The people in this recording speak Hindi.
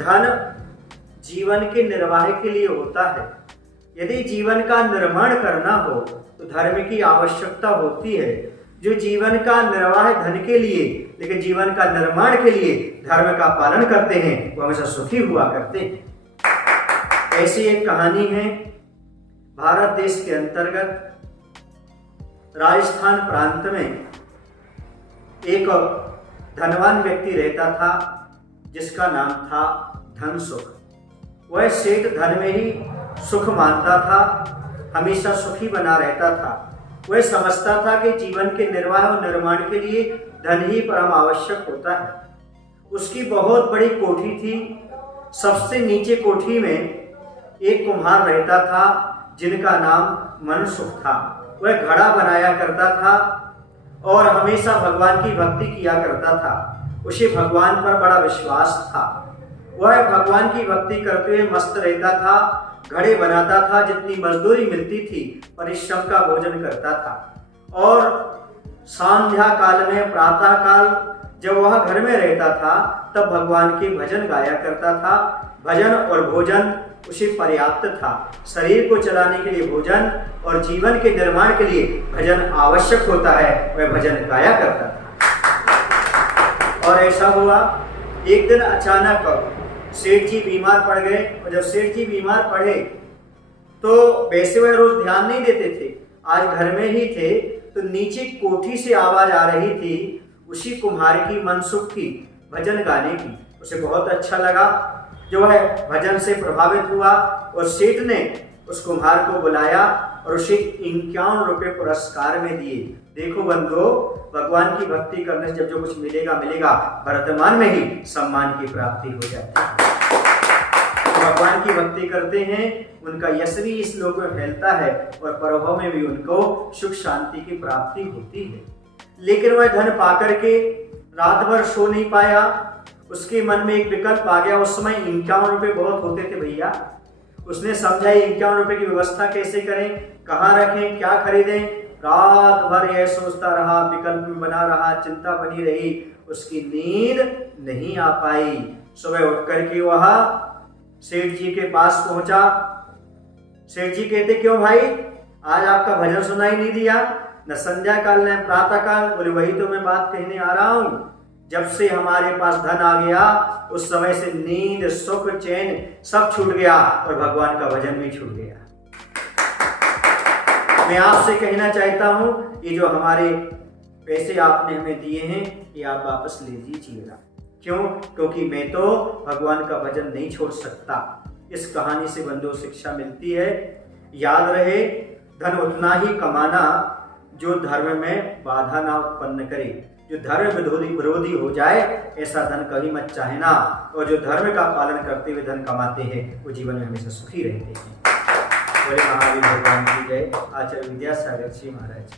धन जीवन के निर्वाह के लिए होता है। यदि जीवन का निर्माण करना हो तो धर्म की आवश्यकता होती है। जो जीवन का निर्वाह धन के लिए, लेकिन जीवन का निर्माण के लिए धर्म का पालन करते हैं, वो हमेशा सुखी हुआ करते हैं। ऐसी एक कहानी है भारत देश के अंतर्गत राजस्थान प्रांत में एक धनवान व्यक्ति रहता था जिसका नाम था धनसुख। वह सेठ धन में ही सुख मानता था, हमेशा सुखी बना रहता था। वह समझता था कि जीवन के निर्वाह और निर्माण के लिए धन ही परम आवश्यक होता है। उसकी बहुत बड़ी कोठी थी। सबसे नीचे कोठी में एक कुम्हार रहता था जिनका नाम मनसुख था। वह घड़ा बनाया करता था और हमेशा भगवान की भक्ति किया करता था। उसे भगवान पर बड़ा विश्वास था। वह भगवान की भक्ति करते हुए मस्त रहता था, घड़े बनाता था, जितनी मजदूरी मिलती थी परिश्रम का भोजन करता था। और संध्या काल में, प्रातः काल जब वह घर में रहता था तब भगवान के भजन गाया करता था। भजन और भोजन उसे पर्याप्त था। शरीर को चलाने के लिए भोजन और जीवन के निर्माण के लिए भजन आवश्यक होता है। वह भजन गाया करता था। और ऐसा हुआ, एक दिन अचानक सेठ जी बीमार पड़ गए। और जब सेठ जी बीमार पड़े तो वैसे वह रोज ध्यान नहीं देते थे, आज घर में ही थे, तो नीचे कोठी से आवाज आ रही थी उसी कुम्हार की, मनसुख की, भजन गाने की। उसे बहुत अच्छा लगा, जो है भजन से प्रभावित हुआ और सेठ ने उस कुम्हार को बुलाया और उसे 51 रुपये पुरस्कार में दिए। देखो बंधुओं, भगवान की भक्ति करने से जब जो कुछ मिलेगा मिलेगा, वर्तमान में ही सम्मान की प्राप्ति हो जाती है। तो भगवान की भक्ति करते हैं, उनका यश भी इस लोक में फैलता है और परभव में भी उनको सुख शांति की प्राप्ति होती है। लेकिन वह धन पाकर के रात भर सो नहीं पाया। उसके मन में एक विकल्प आ गया। उस समय 51 रुपये बहुत होते थे भैया। उसने समझा 51 रुपये की व्यवस्था कैसे करें, कहाँ रखें, क्या खरीदें। रात भर यह सोचता रहा, विकल्प में बना रहा, चिंता बनी रही, उसकी नींद नहीं आ पाई। सुबह उठ करके वह सेठ जी के पास पहुंचा। सेठ जी कहते, क्यों भाई, आज आपका भजन सुनाई नहीं दिया, न संध्या काल न प्रातः काल। बोले, वही तो मैं बात कहने आ रहा हूं। जब से हमारे पास धन आ गया उस समय से नींद, सुख, चैन सब छूट गया और भगवान का भजन भी छूट गया। मैं आपसे कहना चाहता हूं, ये जो हमारे पैसे आपने हमें दिए हैं ये आप वापस ले लीजिएगा। क्यों? क्योंकि मैं तो भगवान का भजन नहीं छोड़ सकता। इस कहानी से बंधुओं शिक्षा मिलती है, याद रहे धन उतना ही कमाना जो धर्म में बाधा ना उत्पन्न करे। जो धर्म विरोधी हो जाए ऐसा धन कभी मत चाहना। और जो धर्म का पालन करते हुए धन कमाते हैं वो जीवन में हमेशा सुखी रहते हैं। बड़े महावीर भगवान की जय। आचार्य विद्यासागर जी महाराज।